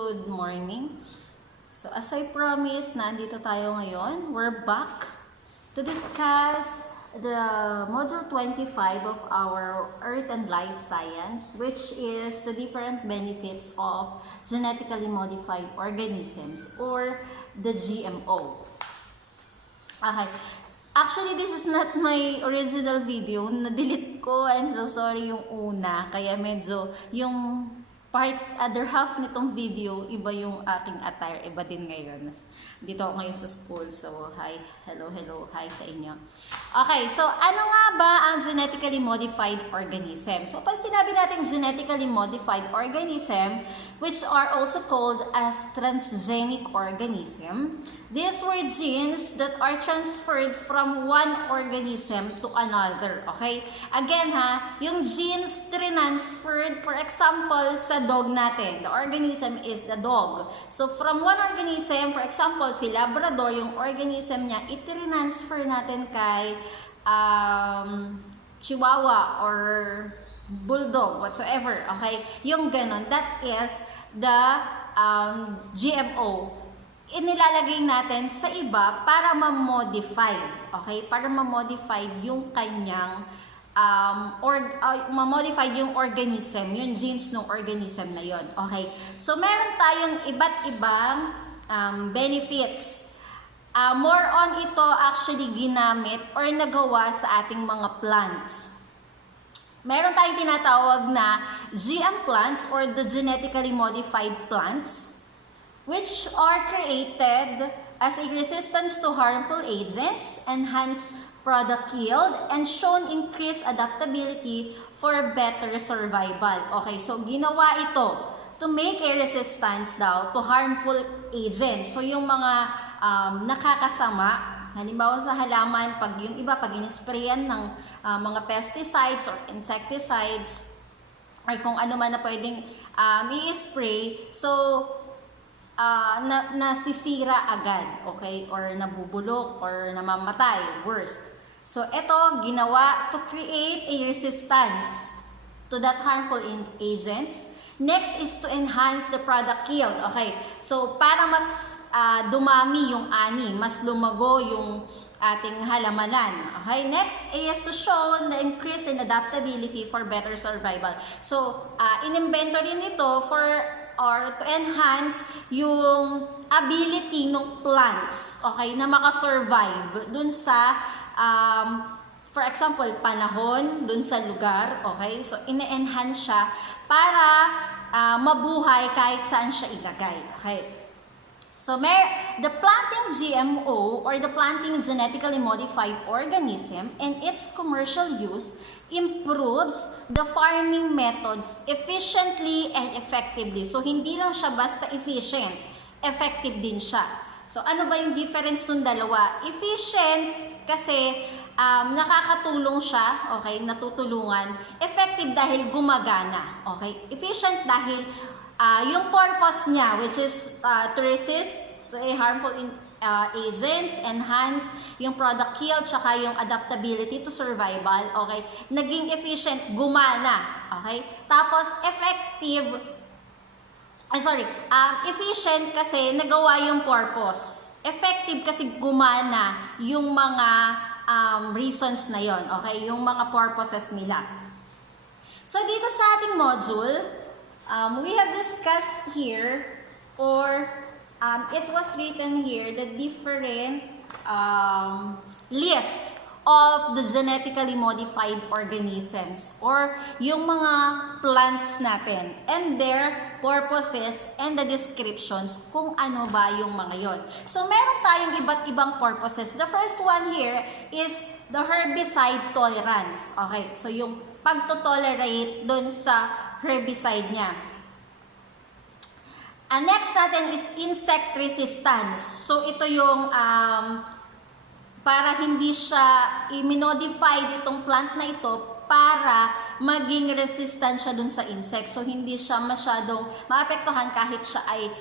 Good morning. So as I promised, nandito tayo ngayon. We're back to discuss the module 25 of our Earth and Life Science, which is the different benefits of genetically modified organisms or the GMO. Okay. Actually, this is not my original video. Na-delete ko. I'm so sorry yung una. Kaya medyo yung other half nitong video, iba yung aking attire. Iba din ngayon. Dito ako ngayon sa school. So, hi. Hello. Hi sa inyo. Okay. So, ano nga ba ang genetically modified organism? So, pag sinabi natin genetically modified organism, which are also called as transgenic organism, these were genes that are transferred from one organism to another. Okay? Again ha, yung genes transferred, for example, sa dog natin. The organism is the dog. So, from one organism, for example, si Labrador, yung organism niya, i-transfer natin kay Chihuahua or Bulldog, whatsoever. Okay? Yung ganon, that is the GMO. Inilalagay natin sa iba para ma-modify, okay? Para ma-modify yung kanyang ma-modify yung organism, yung genes ng organism na yon, okay? So meron tayong iba't ibang benefits. More on ito actually ginamit or nagawa sa ating mga plants. Meron tayong tinatawag na GM plants or the genetically modified plants, which are created as a resistance to harmful agents, enhance product yield, and shown increased adaptability for better survival. Okay, so ginawa ito to make a resistance daw to harmful agents. So yung mga nakakasama, halimbawa sa halaman, pag yung iba, pag in-sprayan ng mga pesticides or insecticides, or kung ano man na pwedeng i-spray, so nasisira agad, okay? Or nabubulok or namamatay, worst. So, ito, ginawa to create a resistance to that harmful agents. Next is to enhance the product yield, okay? So, para mas dumami yung ani, mas lumago yung ating halamanan. Okay? Next is to show the increase in adaptability for better survival. So, in-invento rin ito or to enhance yung ability ng plants, okay, na makasurvive dun sa, for example, panahon, dun sa lugar, okay? So, ine-enhance siya para mabuhay kahit saan siya ilagay, okay? So, the planting GMO or the planting genetically modified organism and its commercial use improves the farming methods efficiently and effectively. So, hindi lang siya basta efficient, effective din siya. So, ano ba yung difference ng dalawa? Efficient kasi nakakatulong siya, okay, natutulungan. Effective dahil gumagana, okay? Efficient dahil yung purpose niya, which is to resist to a harmful agents, enhance yung product yield, tsaka yung adaptability to survival, okay? Naging efficient, gumana, okay? Tapos, efficient kasi nagawa yung purpose. Effective kasi gumana yung mga reasons na yon, okay? Yung mga purposes nila. So, dito sa ating module, we have discussed here, or it was written here, the different list of the genetically modified organisms or yung mga plants natin and their purposes and the descriptions kung ano ba yung mga yon. So, meron tayong iba't ibang purposes. The first one here is the herbicide tolerance. Okay, so yung pagto-tolerate dun sa herbicide niya. Next natin is insect resistance. So, ito yung para hindi siya i-modify itong plant na ito para maging resistant siya dun sa insect. So, hindi siya masyadong maapektuhan kahit siya ay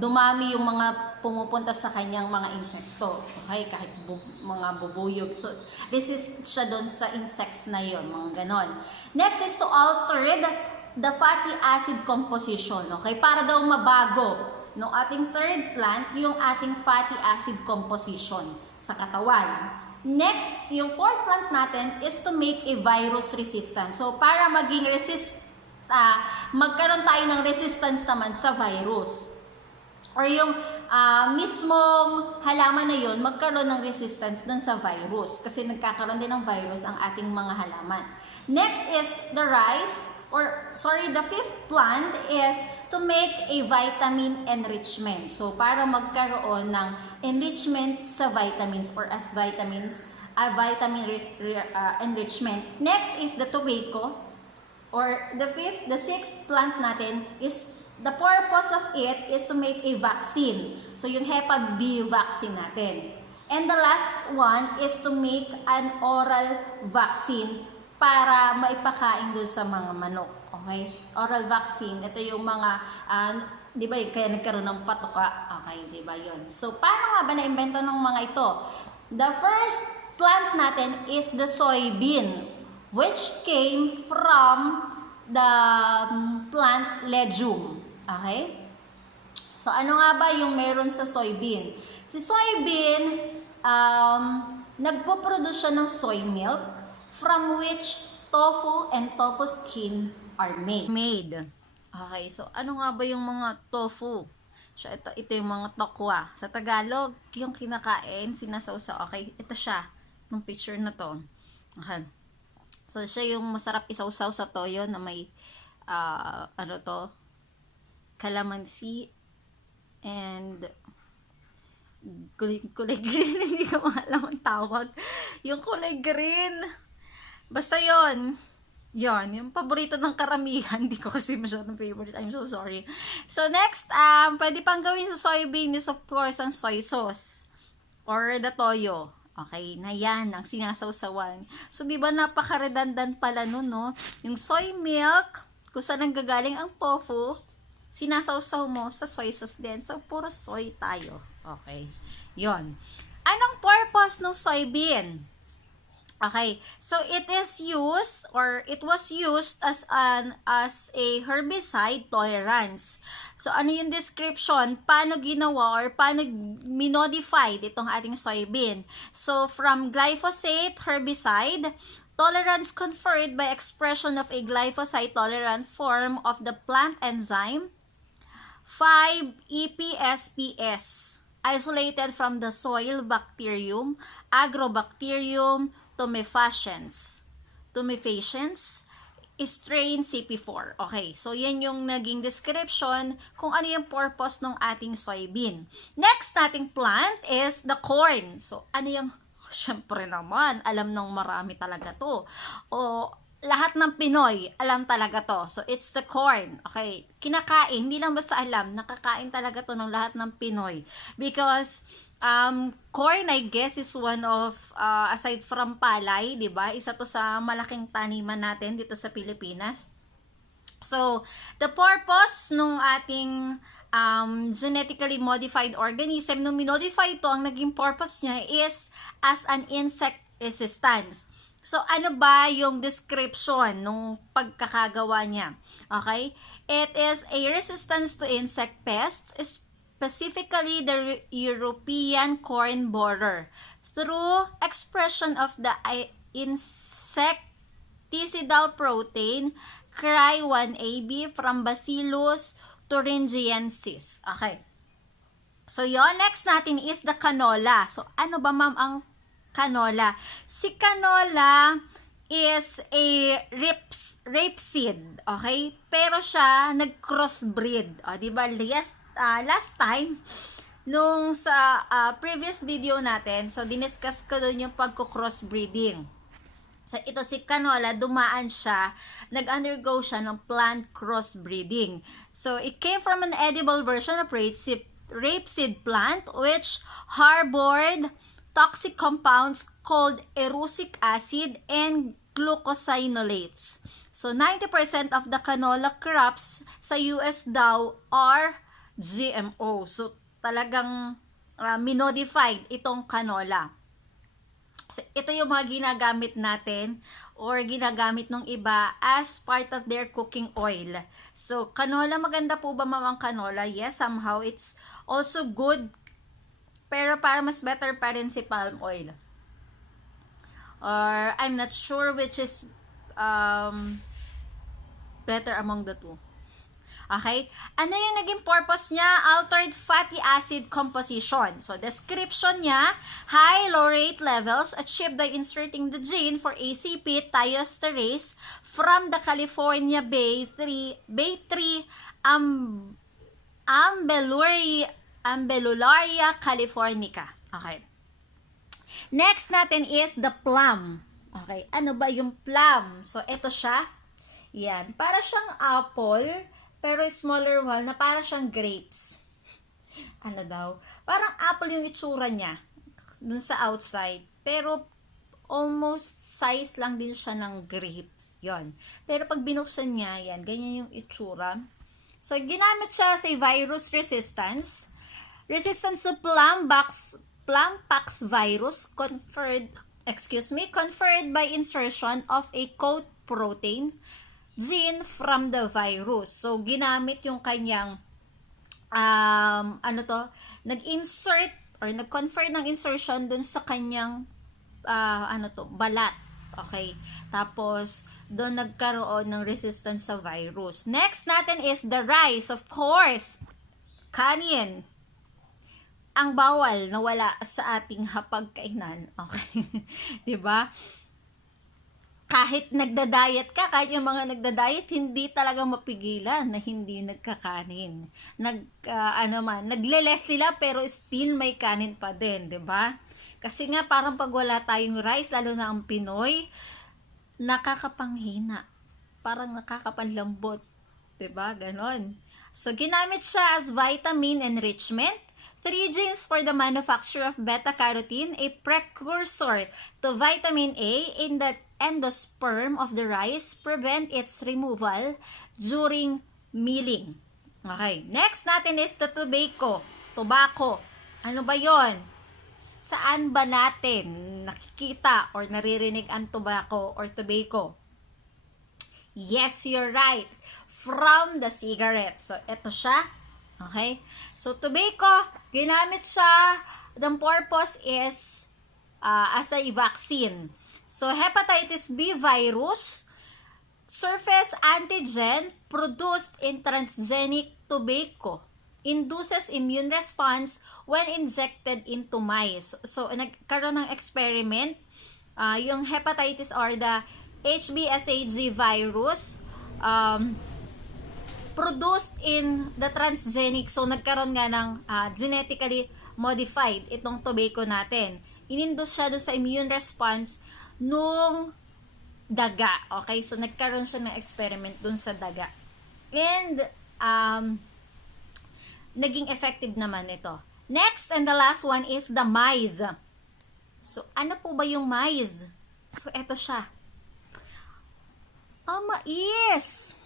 dumami yung mga pumupunta sa kanyang mga insekto. Okay? Kahit mga bubuyog. So, resist siya dun sa insects na yon, mga ganon. Next is to altered the fatty acid composition, okay? Para daw mabago ng ating third plant yung ating fatty acid composition sa katawan. Next, yung fourth plant natin is to make a virus resistant. So, para maging magkaroon tayo ng resistance naman sa virus. Or yung mismong halaman na yun, magkaroon ng resistance dun sa virus. Kasi nagkakaroon din ng virus ang ating mga halaman. Next is the the fifth plant is to make a vitamin enrichment. So, para magkaroon ng enrichment sa vitamins or as vitamins, vitamin enrichment. Next is the tobacco. Or the sixth plant natin is the purpose of it is to make a vaccine. So, yung Hep B vaccine natin. And the last one is to make an oral vaccine para maipakain doon sa mga manok. Okay? Oral vaccine. Ito yung mga, di ba, kaya nagkaroon ng patuka. Okay, di ba yun? So, paano nga ba na-invento ng mga ito? The first plant natin is the soybean, which came from the plant legume. Okay? So, ano nga ba yung meron sa soybean? Si soybean, nagpo-produce siya ng soy milk from which tofu and tofu skin are made. Okay, so ano nga ba yung mga tofu? So, ito yung mga tokwa. Sa Tagalog, yung kinakain, sinasawsaw. Okay, ito siya, yung picture na to. Okay. So, siya yung masarap isawsaw sa toyo na may, calamansi and kulay green. Hindi ko alam ang tawag. Yung kulay green. Basta yon. Yung paborito ng karamihan. Hindi ko kasi masyadong favorite. I'm so sorry. So, next, pwede pang gawin sa soybean is of course ang soy sauce or the toyo. Okay, na yan ang sinasawsawan. So, di ba napaka-redundant pala nun, no? Yung soy milk, kung saan nanggagaling ang tofu, sinasawsaw mo sa soy sauce din. So, puro soy tayo. Okay, yon. Anong purpose ng soybean? Okay, so it is used or it was used as a herbicide tolerance. So ano yung description? Paano ginawa or paano minodified itong ating soybean? So from glyphosate herbicide, tolerance conferred by expression of a glyphosate tolerant form of the plant enzyme 5-EPSPS, isolated from the soil bacterium, Agrobacterium tumefaciens, strain CP4. Okay, so yan yung naging description kung ano yung purpose ng ating soybean. Next nating plant is the corn. So, ano yung, syempre naman, alam ng marami talaga to. O, lahat ng Pinoy, alam talaga to. So, it's the corn. Okay, kinakain, hindi lang basta alam, nakakain talaga to ng lahat ng Pinoy. Because, corn, I guess, is one of, aside from palay, di ba? Isa to sa malaking taniman natin dito sa Pilipinas. So, the purpose nung ating genetically modified organism, nung minodify ito, ang naging purpose niya is as an insect resistance. So, ano ba yung description nung pagkakagawa niya? Okay? It is a resistance to insect pests, specifically the European corn borer, through expression of the insecticidal protein Cry1AB from Bacillus thuringiensis. Okay. So, yon. Next natin is the canola. So, ano ba ma'am ang canola? Si canola is a rapeseed. Okay? Pero siya nag-crossbreed. O, diba? Last time, nung sa previous video natin, so diniscuss ko doon yung pagko-crossbreeding. So ito si canola, dumaan siya, nag-undergo siya ng plant crossbreeding. So it came from an edible version of rapeseed plant which harbored toxic compounds called erucic acid and glucosinolates. So 90% of the canola crops sa US daw are GMO. So, talagang minodified itong canola. Ito yung mga ginagamit natin or ginagamit ng iba as part of their cooking oil. So, canola, maganda po ba mamang canola? Yes, somehow it's also good. Pero para mas better pa rin si palm oil. Or I'm not sure which is better among the two. Okay? Ano yung naging purpose niya? Altered fatty acid composition. So, description niya, high laurate levels achieved by inserting the gene for ACP thioesterase from the California bay tree Ambellularia californica. Okay. Next natin is the plum. Okay. Ano ba yung plum? So, ito siya. Yan. Para siyang apple, pero smaller one na para siyang grapes. Ano daw? Parang apple yung itsura niya dun sa outside. Pero almost size lang din siya ng grapes. Yon. Pero pag binuksan niya, yan, ganyan yung itsura. So, ginamit siya sa virus resistance. Resistance to plumppox virus conferred by insertion of a coat protein gene from the virus. So, ginamit yung kanyang, nag-insert or nag-confer ng insertion dun sa kanyang, balat. Okay? Tapos, doon nagkaroon ng resistance sa virus. Next natin is the rice, of course. Kanin. Ang bawal na wala sa ating hapagkainan. Okay? 'Di ba? Kahit nagda-diet ka, kahit yung mga nagda-diet, hindi talaga mapigilan na hindi nagkakanin. Nagle-less sila pero still may kanin pa din, 'di ba? Kasi nga parang pag wala tayong rice, lalo na ang Pinoy, nakakapanghina. Parang nakakapanlambot, 'di ba? Ganon. So ginamit siya as vitamin enrichment. 3 genes for the manufacture of beta-carotene, a precursor to vitamin A in the endosperm of the rice, prevent its removal during milling. Okay, next natin is the tobacco. Ano ba yon? Saan ba natin nakikita or naririnig ang tobacco or tobacco? Yes, you're right. From the cigarette. So, ito siya. Okay? So, tobacco, ginamit siya. The purpose is as a vaccine. So, hepatitis B virus, surface antigen produced in transgenic tobacco induces immune response when injected into mice. So, nagkaroon ng experiment, yung hepatitis or the HBsAg virus, produced in the transgenic. So, nagkaroon nga ng genetically modified itong tobacco natin. Ininduce siya doon sa immune response nung daga. Okay? So, nagkaroon siya ng experiment doon sa daga. And, naging effective naman ito. Next and the last one is the maize. So, ano po ba yung maize? So, eto siya. Mais!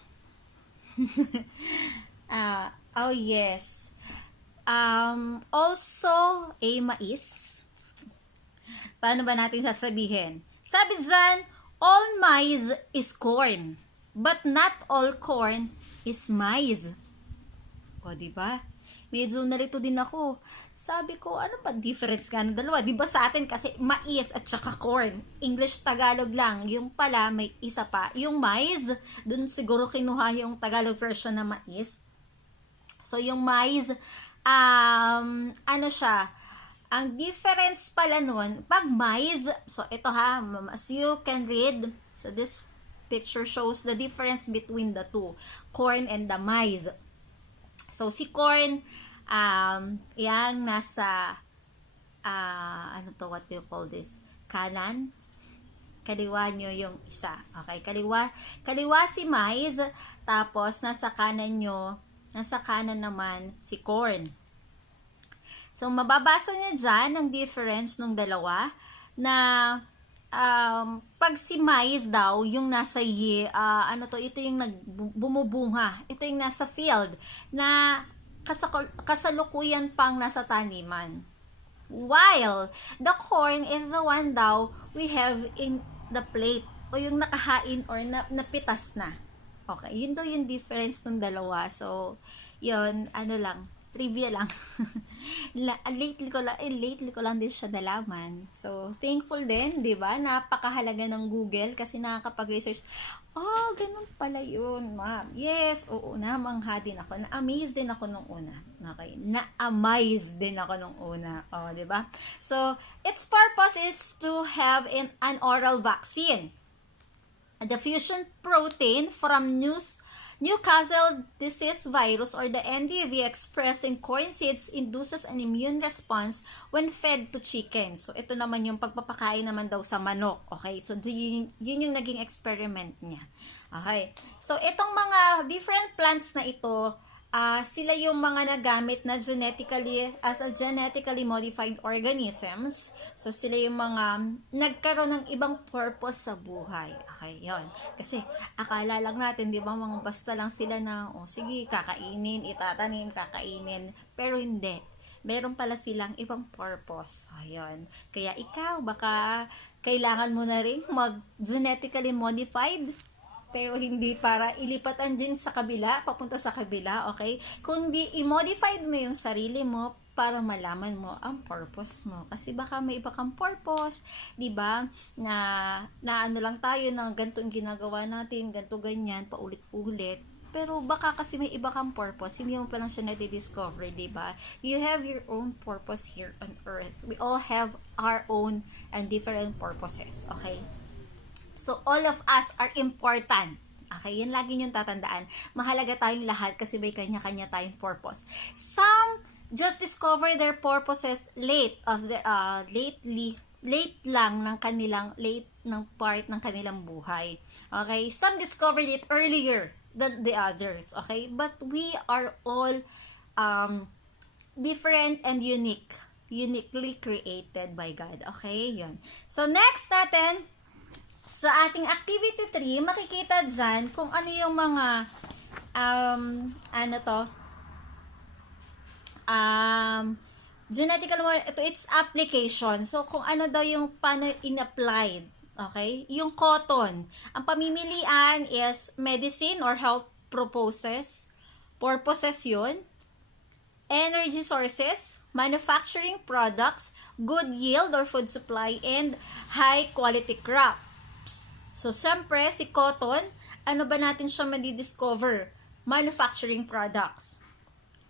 Oh yes. Also a mais. Paano ba natin sasabihin? Sabi dyan, all maize is corn, but not all corn is maize. O, diba? Medyo nalito din ako. Sabi ko, ano pa difference ka ng dalawa? Diba sa atin kasi mais at saka corn. English, Tagalog lang. Yung pala, may isa pa. Yung maize, dun siguro kinuha yung Tagalog version na mais. So, yung maize, ano siya? Ang difference pala nun, pag maize, so ito ha, as you can read, so this picture shows the difference between the two, corn and the maize. So, si corn, yan, nasa, what do you call this? Kanan? Kaliwa nyo yung isa. Okay, kaliwa si maize, tapos nasa kanan naman si corn. So, mababasa niya dyan ang difference ng dalawa, na, pag si maize daw, yung nasa ito yung bumubunga. Ito yung nasa field na kasalukuyan pang nasa taniman. While the corn is the one daw we have in the plate o yung nakahain or napitas na. Okay, yun daw yung difference ng dalawa. So, yun, ano lang, trivia lang. lately ko lang din siya nalaman. So, thankful din, di ba? Napakahalaga ng Google kasi nakakapag-research. Oh, ganun pala yun, ma'am. Yes, oo, namangha din ako. Na-amaze din ako nung una. Okay, na-amaze din ako nung una. Oh, di ba? So, its purpose is to have an oral vaccine. The fusion protein from Newcastle disease virus or the NDV expressed in corn seeds induces an immune response when fed to chicken. So, ito naman yung pagpapakain naman daw sa manok. Okay? So, yun yung naging experiment niya. Okay? So, itong mga different plants na ito, sila yung mga nagamit na genetically modified organisms. So, sila yung mga nagkaroon ng ibang purpose sa buhay. Okay, yon. Kasi, akala lang natin, di ba, mga basta lang sila na, sige, kakainin, itatanim, kakainin. Pero hindi. Meron pala silang ibang purpose. Ayun. Kaya ikaw, baka kailangan mo na rin mag-genetically modified, pero hindi para ilipat ang gene sa kabila, papunta sa kabila, okay? Kundi i-modified mo yung sarili mo para malaman mo ang purpose mo. Kasi baka may iba kang purpose, di ba? Na ano lang tayo ng ganito ang ginagawa natin, ganito ganyan, paulit-ulit. Pero baka kasi may iba kang purpose, hindi mo pa lang siya na-discover, di ba? You have your own purpose here on earth. We all have our own and different purposes, okay? So, all of us are important. Okay, yan lagi niyong tatandaan. Mahalaga tayong lahat kasi may kanya-kanya tayong purpose. Some just discover their purposes late lang ng part ng kanilang buhay. Okay, some discovered it earlier than the others. Okay, but we are all different and uniquely created by God. Okay, yun. So, next natin, sa ating activity 3, makikita dyan kung ano yung mga its application. So, kung ano daw yung paano in-applied. Okay? Yung cotton. Ang pamimilian is medicine or health purposes yun. Energy sources, manufacturing products, good yield or food supply, and high quality crop. So, siyempre, si cotton, ano ba natin siya madi-discover? Manufacturing products.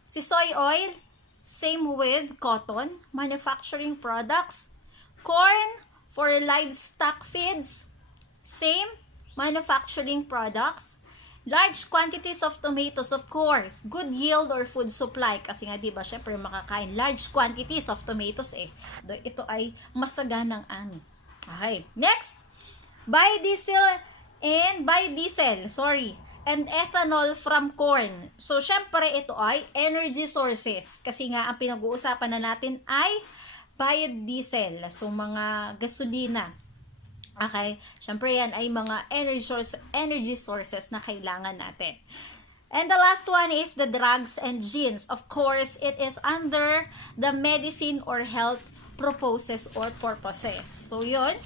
Si soy oil, same with cotton, manufacturing products. Corn, for livestock feeds, same, manufacturing products. Large quantities of tomatoes, of course, good yield or food supply. Kasi nga, di ba, syempre, makakain large quantities of tomatoes Ito ay masaganang ani. Okay, next. Biodiesel and ethanol from corn. So, syempre, ito ay energy sources. Kasi nga, ang pinag-uusapan na natin ay biodiesel. So, mga gasolina. Okay? Syempre, yan ay mga energy sources na kailangan natin. And the last one is the drugs and genes. Of course, it is under the medicine or health purposes or purposes. So, yun.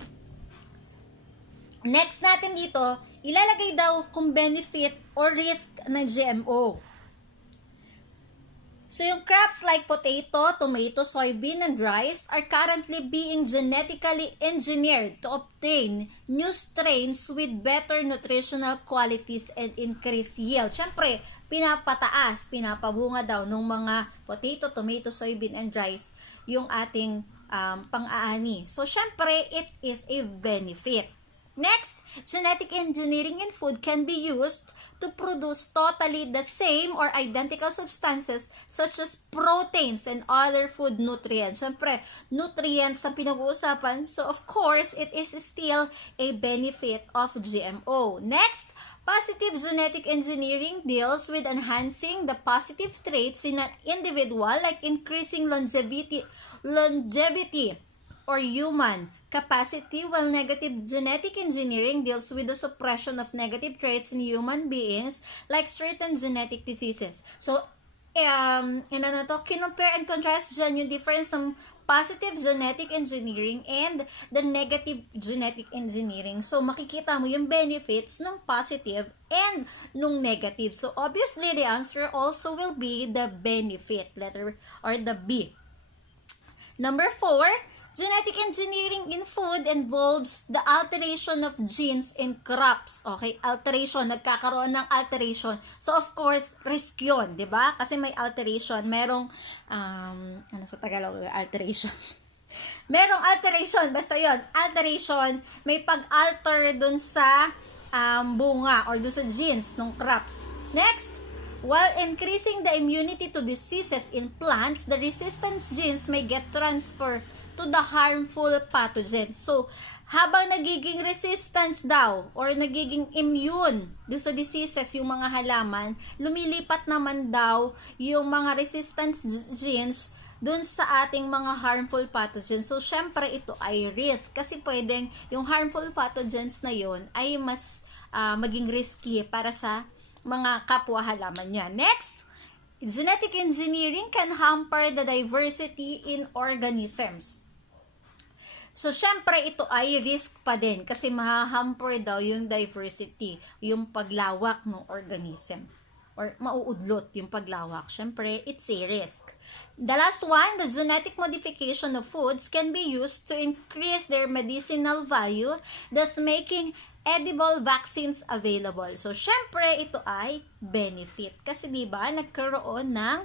Next natin dito, ilalagay daw kung benefit or risk ng GMO. So, yung crops like potato, tomato, soybean, and rice are currently being genetically engineered to obtain new strains with better nutritional qualities and increased yield. Siyempre, pinapabunga daw ng mga potato, tomato, soybean, and rice yung ating pang-aani. So, siyempre, it is a benefit. Next, genetic engineering in food can be used to produce totally the same or identical substances such as proteins and other food nutrients. Siyempre, nutrients ang pinag-uusapan. So, of course, it is still a benefit of GMO. Next, positive genetic engineering deals with enhancing the positive traits in an individual like increasing longevity or human capacity, while negative genetic engineering deals with the suppression of negative traits in human beings like certain genetic diseases. So, kinompare and contrast dyan yung difference ng positive genetic engineering and the negative genetic engineering. So, makikita mo yung benefits ng positive and nung negative. So, obviously, the answer also will be the benefit, letter or the B. Number 4, genetic engineering in food involves the alteration of genes in crops. Okay, alteration, nagkakaroon ng alteration. So, of course, risk yun, di ba? Kasi may alteration, merong, ano sa Tagalog, alteration. Merong alteration, basta yun, alteration, may pag-alter dun sa bunga or dun sa genes ng crops. Next, while increasing the immunity to diseases in plants, the resistance genes may get transferred to the harmful pathogens. So, habang nagiging resistance daw or nagiging immune do sa diseases yung mga halaman, lumilipat naman daw yung mga resistance genes dun sa ating mga harmful pathogens. So, syempre ito ay risk kasi pwedeng yung harmful pathogens na yun ay mas maging risky para sa mga kapwa halaman niya. Next, genetic engineering can hamper the diversity in organisms. So, syempre, ito ay risk pa din kasi mahahamper daw yung diversity, yung paglawak ng organism. Or mauudlot yung paglawak. Syempre, it's a risk. The last one, the genetic modification of foods can be used to increase their medicinal value, thus making edible vaccines available. So, syempre, ito ay benefit. Kasi, di ba, nagkaroon ng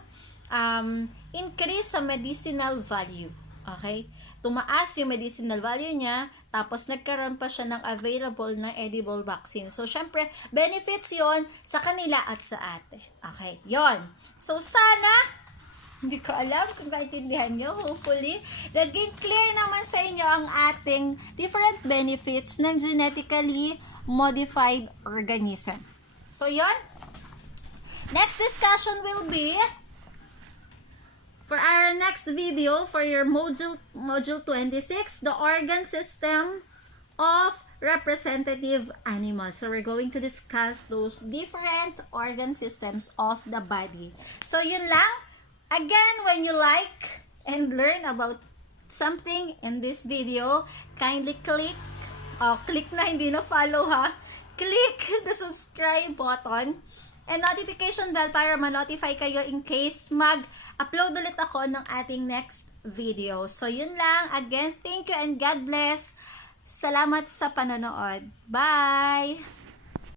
increase sa medicinal value. Okay? Tumaas yung medicinal value niya, tapos nagkaroon pa siya ng available na edible vaccine. So, syempre, benefits yon sa kanila at sa atin. Okay, yon. So, sana, hindi ko alam kung naintindihan nyo, hopefully, naging clear naman sa inyo ang ating different benefits ng genetically modified organism. So, yon. Next discussion will be for our next video, for your module 26, the organ systems of representative animals. So, we're going to discuss those different organ systems of the body. So, yun lang. Again, when you like and learn about something in this video, kindly click na, hindi na follow ha. Click the subscribe button and notification bell para ma-notify kayo in case mag-upload ulit ako ng ating next video. So, yun lang. Again, thank you and God bless. Salamat sa panonood. Bye!